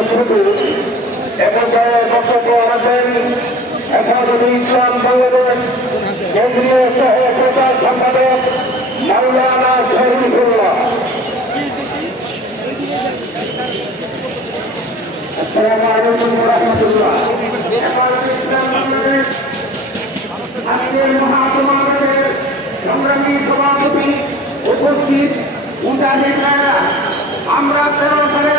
উপস্থিতি এ পর্যায়ে বক্তব্য রাখেন হেফাজতে ইসলাম বাংলাদেশ কেন্দ্রীয় সহ প্রচার সম্পাদক মাওলানা শরীফুল্লাহ আসসালামু আলাইকুম রহমতুল্লাহ আজকের মহাসমাবেশের সংগ্রামী সভাপতি উপস্থিত আমরা তেরো সালে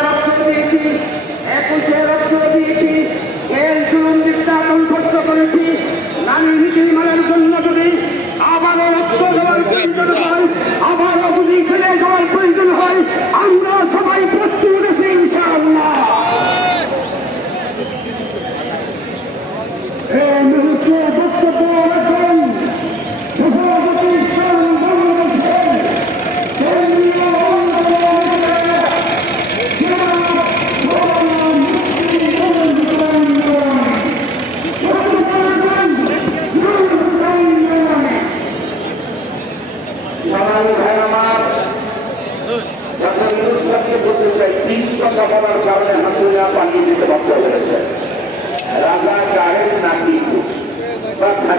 কারণে হাসিনা পালিয়ে যেতে বাধ্য হয়েছে রাজা গায়ের নাকি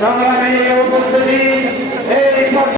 সংগ্রামে উপস্থিতি এই